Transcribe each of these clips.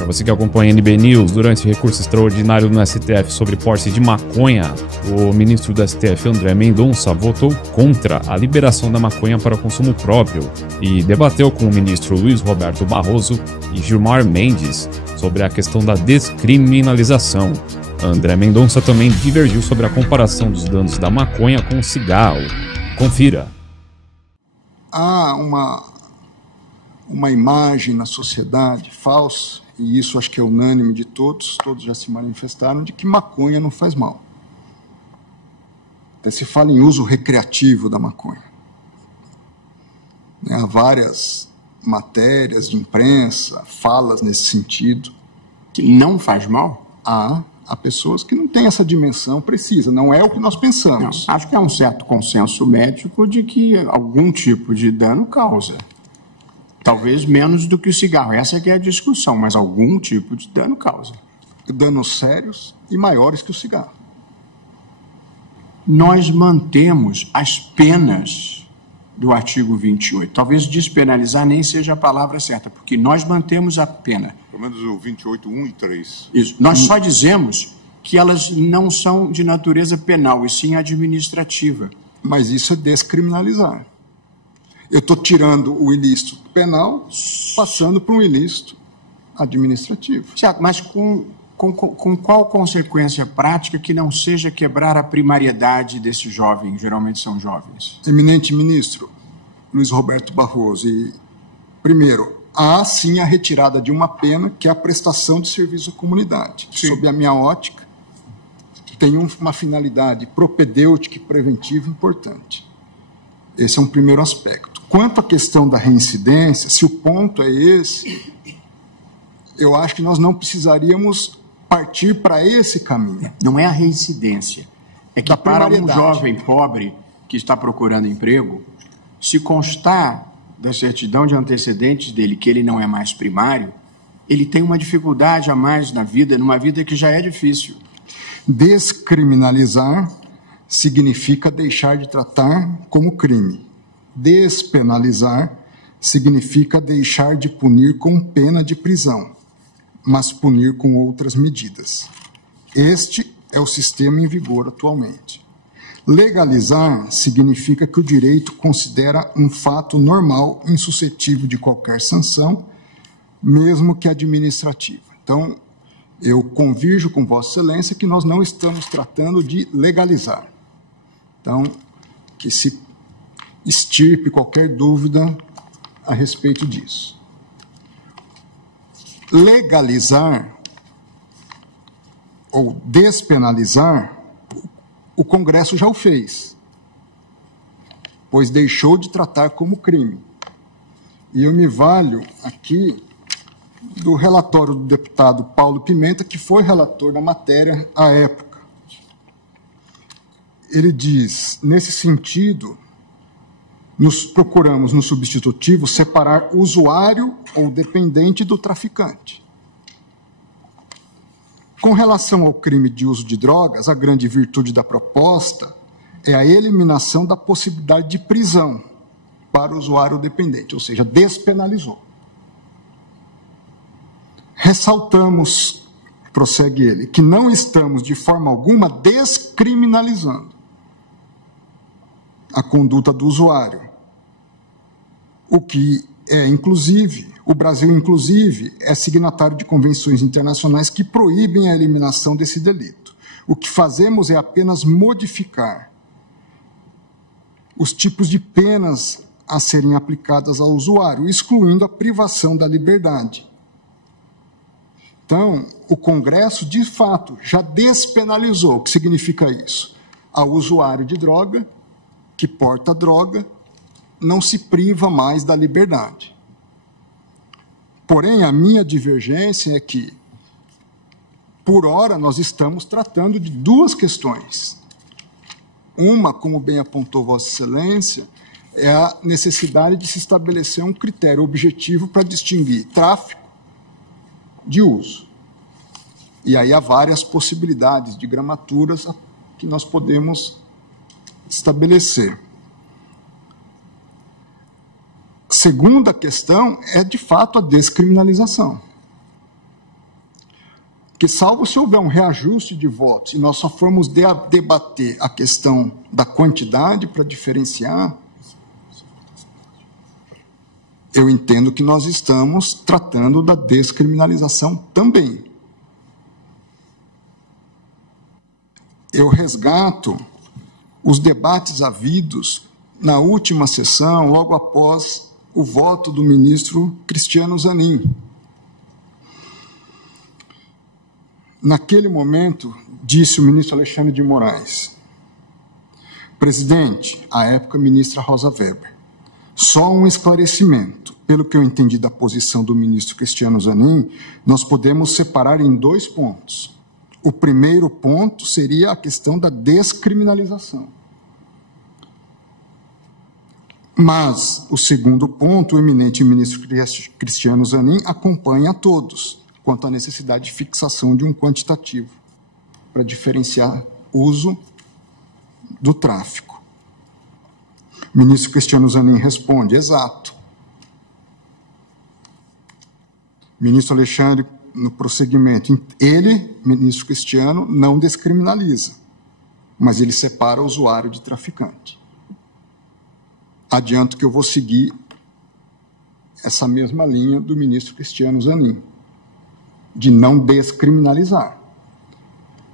Para você que acompanha a NB News, durante recurso extraordinário no STF sobre posse de maconha, o ministro do STF, André Mendonça, votou contra a liberação da maconha para consumo próprio e debateu com o ministro Luiz Roberto Barroso e Gilmar Mendes sobre a questão da descriminalização. André Mendonça também divergiu sobre a comparação dos danos da maconha com o cigarro. Confira. Há uma imagem na sociedade falsa, e isso acho que é unânime de todos já se manifestaram, de que maconha não faz mal. Até se fala em uso recreativo da maconha. Há várias matérias de imprensa, falas nesse sentido. Que não faz mal? Há pessoas que não têm essa dimensão precisa, não é o que nós pensamos. Não, acho que há um certo consenso médico de que algum tipo de dano causa. Talvez menos do que o cigarro, essa é que é a discussão, mas algum tipo de dano causa. Danos sérios e maiores que o cigarro. Nós mantemos as penas do artigo 28. Talvez despenalizar nem seja a palavra certa, porque nós mantemos a pena. Pelo menos o 28, 1 e 3. Isso. Nós só dizemos que elas não são de natureza penal, e sim administrativa. Mas isso é descriminalizar. Eu estou tirando o ilícito penal, passando para um ilícito administrativo. Certo, mas com qual consequência prática que não seja quebrar a primariedade desse jovem, geralmente são jovens? Eminente ministro Luiz Roberto Barroso, primeiro, há sim a retirada de uma pena, que é a prestação de serviço à comunidade. Sim. Sob a minha ótica, tem uma finalidade propedêutica e preventiva importante. Esse é um primeiro aspecto. Quanto à questão da reincidência, se o ponto é esse, eu acho que nós não precisaríamos partir para esse caminho. Não é a reincidência. É que para um jovem pobre que está procurando emprego, se constar da certidão de antecedentes dele que ele não é mais primário, ele tem uma dificuldade a mais na vida, numa vida que já é difícil. Descriminalizar significa deixar de tratar como crime. Despenalizar significa deixar de punir com pena de prisão, mas punir com outras medidas. Este é o sistema em vigor atualmente. Legalizar significa que o direito considera um fato normal, insuscetível de qualquer sanção, mesmo que administrativa. Então, eu convirjo com Vossa Excelência que nós não estamos tratando de legalizar. Então, que se extirpe qualquer dúvida a respeito disso. Legalizar ou despenalizar, o Congresso já o fez, pois deixou de tratar como crime. E eu me valho aqui do relatório do deputado Paulo Pimenta, que foi relator da matéria à época. Ele diz, nesse sentido, nos procuramos, no substitutivo, separar usuário ou dependente do traficante. Com relação ao crime de uso de drogas, a grande virtude da proposta é a eliminação da possibilidade de prisão para o usuário dependente, ou seja, despenalizou. Ressaltamos, prossegue ele, que não estamos de forma alguma descriminalizando a conduta do usuário. O que é, inclusive, o Brasil, inclusive, é signatário de convenções internacionais que proíbem a eliminação desse delito. O que fazemos é apenas modificar os tipos de penas a serem aplicadas ao usuário, excluindo a privação da liberdade. Então, o Congresso, de fato, já despenalizou. O que significa isso? Ao usuário de droga, que porta droga, não se priva mais da liberdade. Porém, a minha divergência é que, por hora, nós estamos tratando de duas questões. Uma, como bem apontou Vossa Excelência, é a necessidade de se estabelecer um critério objetivo para distinguir tráfico de uso. E aí há várias possibilidades de gramaturas que nós podemos estabelecer. Segunda questão é, de fato, a descriminalização. Porque, salvo se houver um reajuste de votos e nós só formos debater a questão da quantidade para diferenciar, eu entendo que nós estamos tratando da descriminalização também. Eu resgato os debates havidos na última sessão, logo após o voto do ministro Cristiano Zanin. Naquele momento, disse o ministro Alexandre de Moraes: presidente, à época ministra Rosa Weber, só um esclarecimento. Pelo que eu entendi da posição do ministro Cristiano Zanin, nós podemos separar em 2 pontos. O primeiro ponto seria a questão da descriminalização. Mas o segundo ponto, o eminente ministro Cristiano Zanin acompanha a todos quanto à necessidade de fixação de um quantitativo para diferenciar uso do tráfico. O ministro Cristiano Zanin responde: exato. Ministro Alexandre, no prosseguimento, ele, ministro Cristiano, não descriminaliza, mas ele separa o usuário de traficante. Adianto que eu vou seguir essa mesma linha do ministro Cristiano Zanin, de não descriminalizar.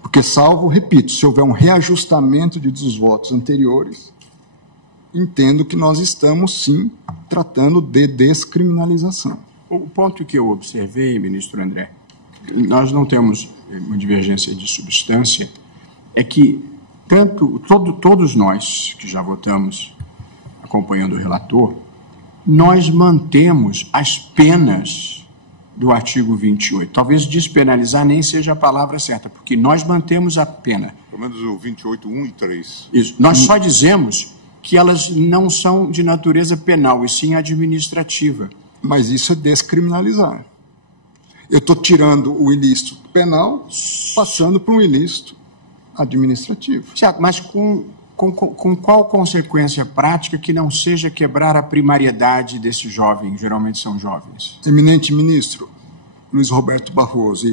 Porque, salvo, repito, se houver um reajustamento dos votos anteriores, entendo que nós estamos, sim, tratando de descriminalização. O ponto que eu observei, ministro André, nós não temos uma divergência de substância, é que todos nós que já votamos acompanhando o relator, nós mantemos as penas do artigo 28. Talvez despenalizar nem seja a palavra certa, porque nós mantemos a pena. Pelo menos o 28, 1 e 3. Isso. Nós só dizemos que elas não são de natureza penal, e sim administrativa. Mas isso é descriminalizar. Eu estou tirando o ilícito penal, passando para um ilícito administrativo. Certo, mas com qual consequência prática que não seja quebrar a primariedade desses jovens, geralmente são jovens? Eminente ministro Luiz Roberto Barroso,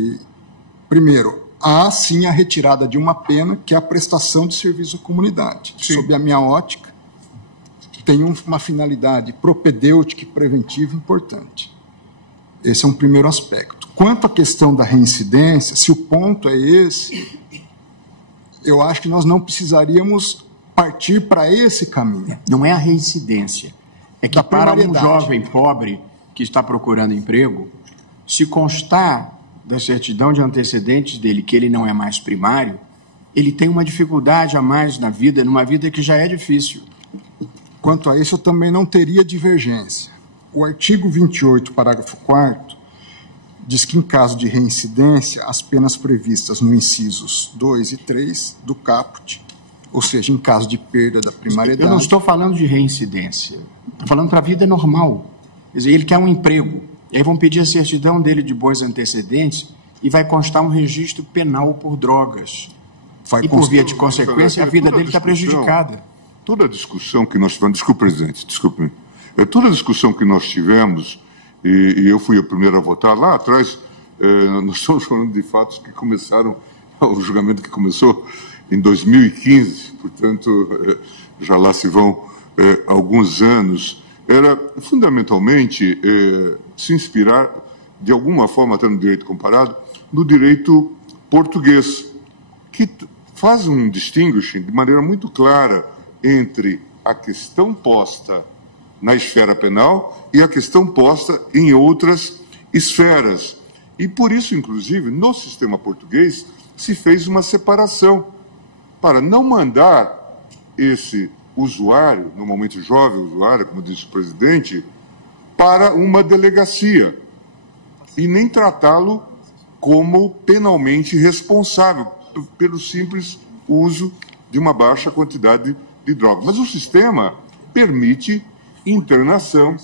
primeiro, há sim a retirada de uma pena, que é a prestação de serviço à comunidade. Sim. Sob a minha ótica, tem uma finalidade propedêutica e preventiva importante. Esse é um primeiro aspecto. Quanto à questão da reincidência, se o ponto é esse, eu acho que nós não precisaríamos partir para esse caminho. Não é a reincidência. É que para um jovem pobre que está procurando emprego, se constar da certidão de antecedentes dele que ele não é mais primário, ele tem uma dificuldade a mais na vida, numa vida que já é difícil. Quanto a isso, eu também não teria divergência. O artigo 28, parágrafo 4º, diz que, em caso de reincidência, as penas previstas no incisos 2 e 3 do caput, ou seja, em caso de perda da primariedade... Eu não estou falando de reincidência. Estou falando para a vida normal. Quer dizer, ele quer um emprego. E aí vão pedir a certidão dele de bons antecedentes e vai constar um registro penal por drogas. E, por via de consequência, a vida dele está prejudicada. Toda a discussão que nós tivemos... Desculpe, presidente, desculpe. Toda a discussão que nós tivemos, e eu fui o primeiro a votar lá atrás, nós estamos falando de fatos que começaram, o julgamento que começou em 2015, portanto, já lá se vão alguns anos, era fundamentalmente se inspirar, de alguma forma, até no direito comparado, no direito português, que faz um distinguishing de maneira muito clara entre a questão posta na esfera penal e a questão posta em outras esferas. E por isso, inclusive, no sistema português, se fez uma separação para não mandar esse usuário, normalmente jovem usuário, como disse o presidente, para uma delegacia e nem tratá-lo como penalmente responsável pelo simples uso de uma baixa quantidade de droga. Mas o sistema permite internação.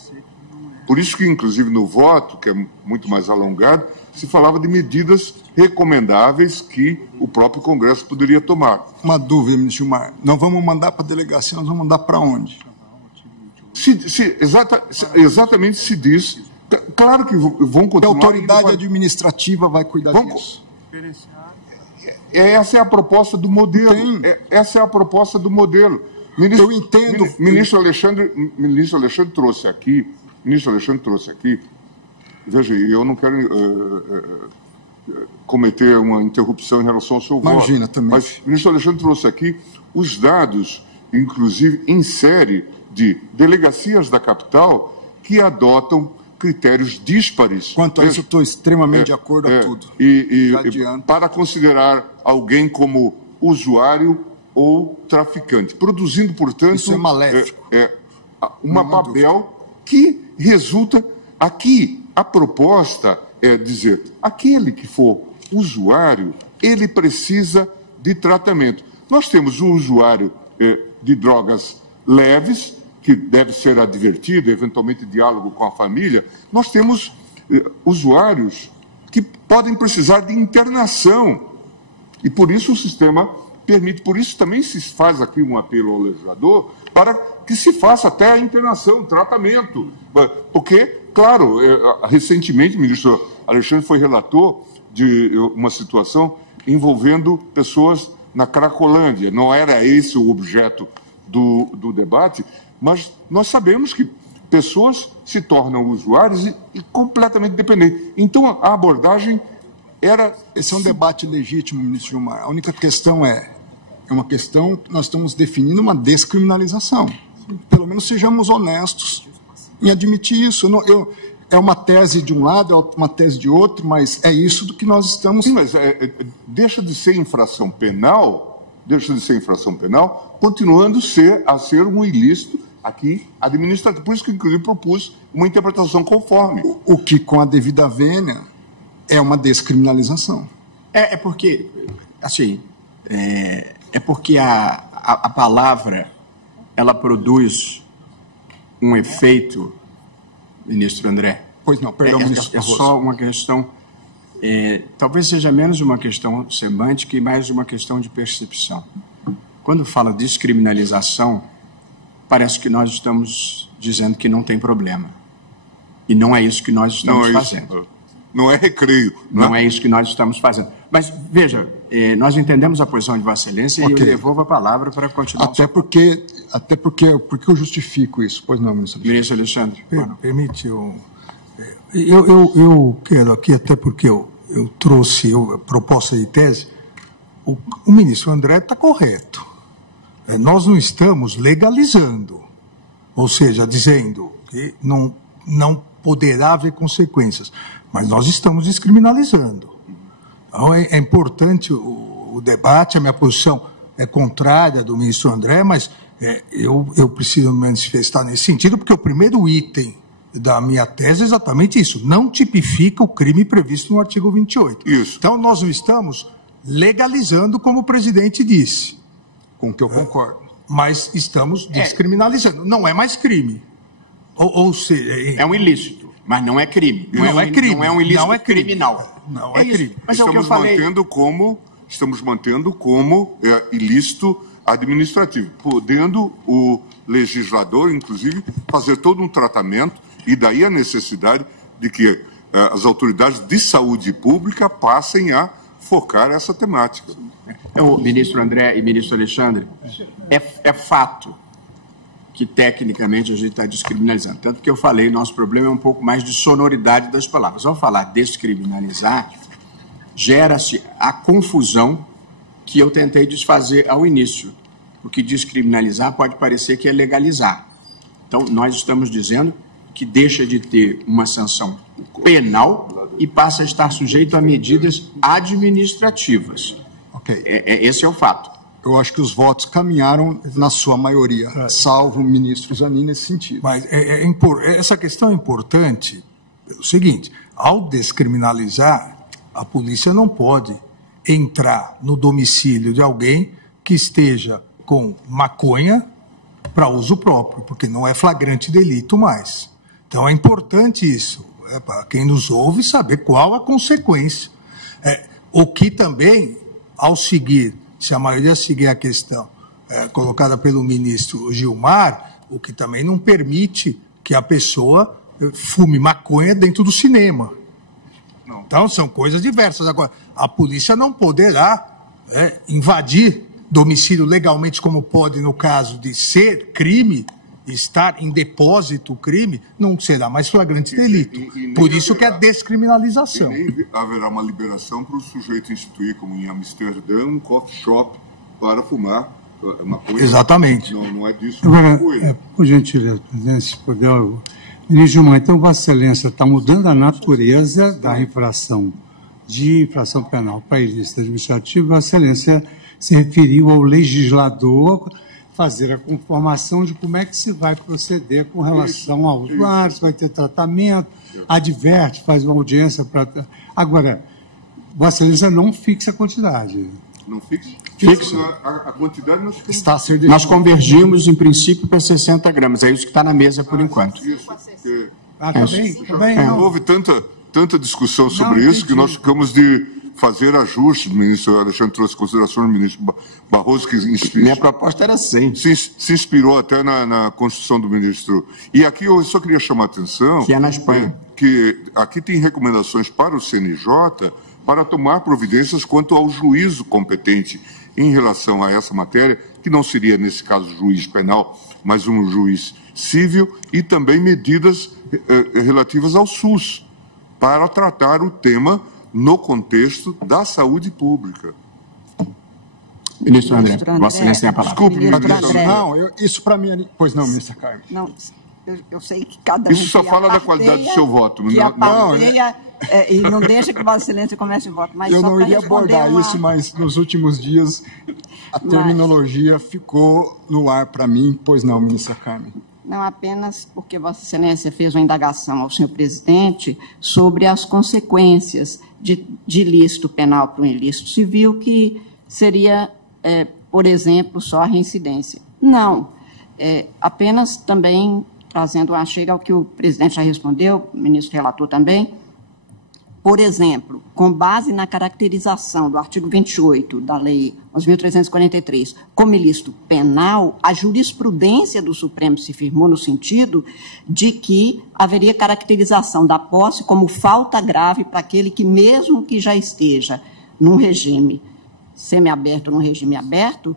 Por isso que, inclusive, no voto, que é muito mais alongado, se falava de medidas recomendáveis que o próprio Congresso poderia tomar. Uma dúvida, ministro Gilmar. Não vamos mandar para a delegacia, nós vamos mandar para onde? Exatamente se diz. Claro que vão continuar... A autoridade administrativa vai cuidar disso. Essa é a proposta do modelo. Essa é a proposta do modelo. Eu entendo. Ministro Alexandre trouxe aqui. Veja, eu não quero cometer uma interrupção em relação ao seu Imagina, voto. também. Mas o ministro Alexandre trouxe aqui os dados, inclusive em série, de delegacias da capital que adotam critérios díspares. Quanto a isso, eu estou extremamente de acordo a tudo. E para considerar alguém como usuário ou traficante, produzindo, portanto, isso é maléfico. uma papel que resulta aqui. A proposta é dizer, aquele que for usuário, ele precisa de tratamento. Nós temos um usuário de drogas leves, que deve ser advertido, eventualmente diálogo com a família. Nós temos usuários que podem precisar de internação. E por isso o sistema permite, por isso também se faz aqui um apelo ao legislador para que se faça até a internação, tratamento. Porque, claro, recentemente o ministro Alexandre foi relator de uma situação envolvendo pessoas na Cracolândia. Não era esse o objeto do debate, mas nós sabemos que pessoas se tornam usuários e completamente dependentes. Então, a abordagem era... Esse é um debate legítimo, ministro Gilmar. A única questão é uma questão que nós estamos definindo uma descriminalização. Pelo menos sejamos honestos em admitir isso. É uma tese de um lado, é uma tese de outro, mas é isso do que nós estamos... Sim, mas deixa de ser infração penal, continuando a ser um ilícito aqui administrativo. Por isso que, inclusive, propus uma interpretação conforme. O que, com a devida vênia, é uma descriminalização. Porque, assim, porque a palavra, ela produz um efeito, ministro André. Pois não, perdão, ministro. É só uma questão, talvez seja menos uma questão semântica e mais uma questão de percepção. Quando fala descriminalização, parece que nós estamos dizendo que não tem problema. E não é isso que nós estamos fazendo. Não é recreio. Não é isso que nós estamos fazendo. Mas, veja, nós entendemos a posição de Vossa Excelência e eu devolvo a palavra para continuar. Até porque eu justifico isso. Pois não, ministro Alexandre. Ministro Alexandre. Permite, eu quero aqui, até porque eu trouxe a proposta de tese, o ministro André está correto. Nós não estamos legalizando, ou seja, dizendo que não poderá haver consequências, mas nós estamos descriminalizando. Então, é importante o debate, a minha posição é contrária do ministro André, mas eu preciso me manifestar nesse sentido, porque o primeiro item da minha tese é exatamente isso, não tipifica o crime previsto no artigo 28. Isso. Então, nós não estamos legalizando, como o presidente disse. Com o que eu concordo. Mas estamos descriminalizando. Não é mais crime. Ou seja... É um ilícito, mas não é crime. Não é crime. Não é um ilícito criminal. Não é crime. Mas estamos mantendo como ilícito administrativo, podendo o legislador, inclusive, fazer todo um tratamento, e daí a necessidade de que as autoridades de saúde pública passem a focar essa temática. Ministro André e ministro Alexandre, é fato que tecnicamente a gente está descriminalizando. Tanto que eu falei, nosso problema é um pouco mais de sonoridade das palavras. Ao falar descriminalizar, gera-se a confusão que eu tentei desfazer ao início. Porque descriminalizar pode parecer que é legalizar. Então, nós estamos dizendo que deixa de ter uma sanção penal e passa a estar sujeito a medidas administrativas. Ok. Esse é o fato. Eu acho que os votos caminharam na sua maioria, salvo o ministro Zanin nesse sentido. Mas essa questão é importante pelo seguinte, ao descriminalizar, a polícia não pode entrar no domicílio de alguém que esteja com maconha para uso próprio, porque não é flagrante delito mais. Então é importante isso, para quem nos ouve saber qual a consequência. O que também, ao seguir, se a maioria seguir a questão colocada pelo ministro Gilmar, o que também não permite que a pessoa fume maconha dentro do cinema. Não. Então, são coisas diversas. Agora, a polícia não poderá invadir domicílio legalmente, como pode no caso de ser crime, estar em depósito crime, não será mais flagrante delito. Por isso que é a descriminalização. E nem haverá uma liberação para o sujeito instituir, como em Amsterdã, um coffee shop para fumar maconha. Exatamente. Não é disso. Agora, por gentileza, presidente, se puder... Ministro Gilmar, então Vossa Excelência está mudando a natureza da infração de infração penal para ilícito administrativo. Vossa Excelência se referiu ao legislador fazer a conformação de como é que se vai proceder com relação ao usuário, se vai ter tratamento, adverte, faz uma audiência para... Agora, Vossa Excelência não fixa a quantidade. Não fixa? Fixa. A quantidade nós convergimos, em princípio, para 60 gramas. É isso que está na mesa por enquanto. Isso. Não. Houve tanta discussão sobre isso que nós ficamos de fazer ajustes. O ministro Alexandre trouxe considerações do ministro Barroso, que minha proposta era 100. Se inspirou até na Constituição do ministro. E aqui eu só queria chamar a atenção... Que é na Espanha. Que aqui tem recomendações para o CNJ para tomar providências quanto ao juízo competente em relação a essa matéria, que não seria, nesse caso, juiz penal, mas um juiz civil, e também medidas relativas ao SUS, para tratar o tema no contexto da saúde pública. Ministro André, Vossa Excelência tem a palavra. Desculpe, ministro. Não, isso para mim... Pois não, ministra Carmen. Não, eu sei que cada um... Isso só fala da qualidade do seu voto. E não deixa que Vossa Excelência comece o voto. Mas eu não iria abordar isso, mas nos últimos dias a terminologia ficou no ar para mim. Pois não, ministra Carmen. Não apenas porque Vossa Excelência fez uma indagação ao senhor presidente sobre as consequências de ilícito penal para um ilícito civil, que seria, por exemplo, só a reincidência. Não. Apenas também trazendo uma chega ao que o presidente já respondeu, o ministro relator também. Por exemplo, com base na caracterização do artigo 28 da Lei 11.343 como ilícito penal, a jurisprudência do Supremo se firmou no sentido de que haveria caracterização da posse como falta grave para aquele que, mesmo que já esteja num regime semiaberto ou num regime aberto,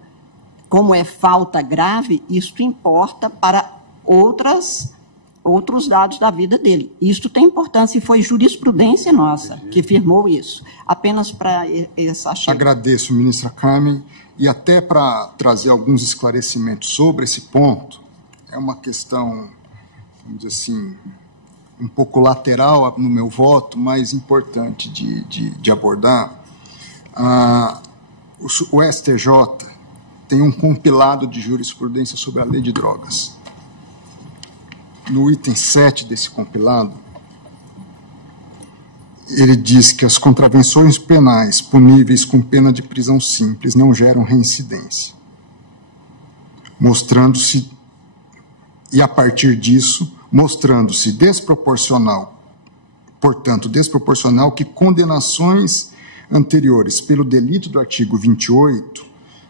como é falta grave, isto importa para outros dados da vida dele. Isto tem importância e foi jurisprudência nossa que firmou isso. Apenas para essa... Agradeço, ministra Carmen, e até para trazer alguns esclarecimentos sobre esse ponto, é uma questão, vamos dizer assim, um pouco lateral no meu voto, mas importante de abordar. O STJ tem um compilado de jurisprudência sobre a lei de drogas. No item 7 desse compilado, ele diz que as contravenções penais puníveis com pena de prisão simples não geram reincidência, mostrando-se, e a partir disso, mostrando-se desproporcional, portanto, desproporcional que condenações anteriores pelo delito do artigo 28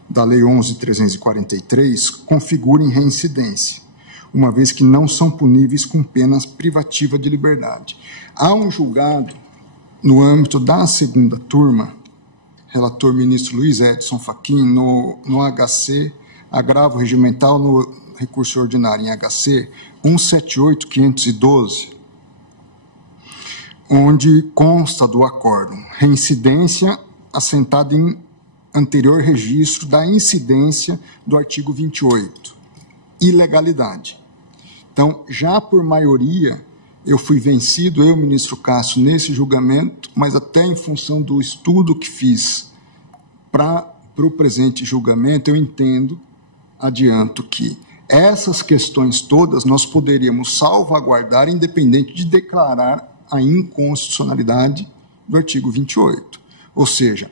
da Lei 11.343 configurem reincidência, uma vez que não são puníveis com penas privativa de liberdade. Há um julgado no âmbito da segunda turma, relator ministro Luiz Edson Fachin, no HC, agravo regimental no recurso ordinário em HC 178.512, onde consta do acórdão reincidência assentada em anterior registro da incidência do artigo 28, ilegalidade. Então, já por maioria, eu fui vencido, eu, ministro Cássio, nesse julgamento, mas até em função do estudo que fiz para o presente julgamento, eu entendo, adianto, que essas questões todas nós poderíamos salvaguardar, independente de declarar a inconstitucionalidade do artigo 28. Ou seja,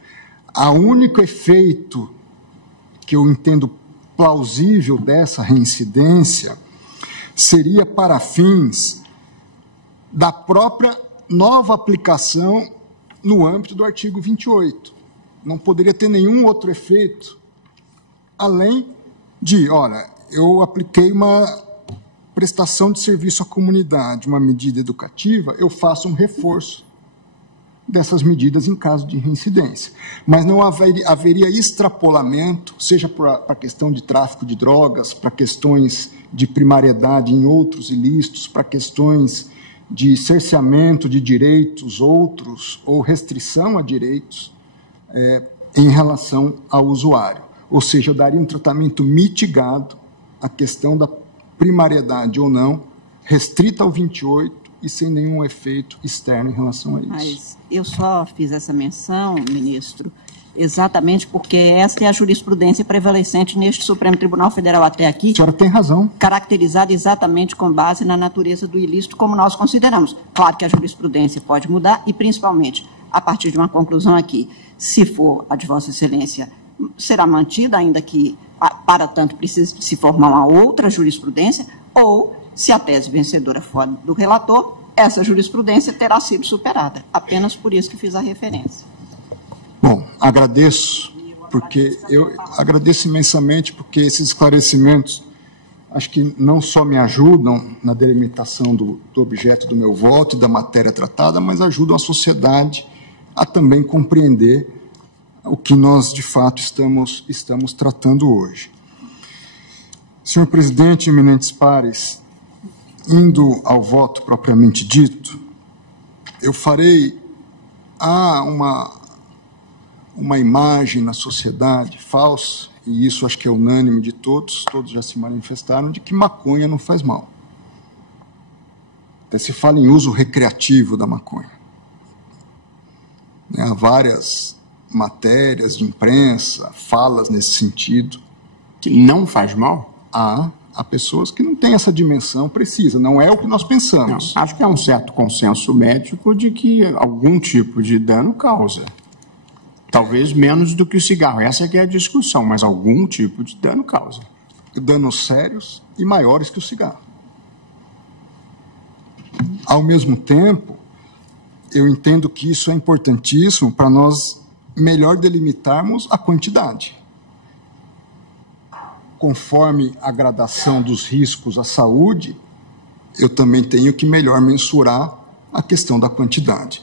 o único efeito que eu entendo plausível dessa reincidência seria para fins da própria nova aplicação no âmbito do artigo 28. Não poderia ter nenhum outro efeito, além de, olha, eu apliquei uma prestação de serviço à comunidade, uma medida educativa, eu faço um reforço dessas medidas em caso de reincidência. Mas não haveria extrapolamento, seja para a questão de tráfico de drogas, para questões de primariedade em outros ilícitos, para questões de cerceamento de direitos outros ou restrição a direitos em relação ao usuário. Ou seja, eu daria um tratamento mitigado à questão da primariedade ou não, restrita ao 28 e sem nenhum efeito externo em relação a isso. Mas eu só fiz essa menção, ministro, exatamente porque esta é a jurisprudência prevalecente neste Supremo Tribunal Federal até aqui. A senhora tem razão. Caracterizada exatamente com base na natureza do ilícito, como nós consideramos. Claro que a jurisprudência pode mudar e, principalmente, a partir de uma conclusão aqui, se for a de Vossa Excelência, será mantida, ainda que, para tanto, precise se formar uma outra jurisprudência, ou, se a tese vencedora for do relator, essa jurisprudência terá sido superada. Apenas por isso que fiz a referência. Bom, agradeço imensamente, porque esses esclarecimentos acho que não só me ajudam na delimitação do objeto do meu voto e da matéria tratada, mas ajudam a sociedade a também compreender o que nós, de fato, estamos tratando hoje. Senhor presidente, eminentes pares, indo ao voto propriamente dito, eu farei uma imagem na sociedade falsa, e isso acho que é unânime de todos já se manifestaram, de que maconha não faz mal. Até se fala em uso recreativo da maconha. Há várias matérias de imprensa, falas nesse sentido. Que não faz mal? Há pessoas que não têm essa dimensão precisa, não é o que nós pensamos. Não, acho que há um certo consenso médico de que algum tipo de dano causa. Talvez menos do que o cigarro, essa que é a discussão, mas algum tipo de dano causa. Danos sérios e maiores que o cigarro. Ao mesmo tempo, eu entendo que isso é importantíssimo para nós melhor delimitarmos a quantidade. Conforme a gradação dos riscos à saúde, eu também tenho que melhor mensurar a questão da quantidade.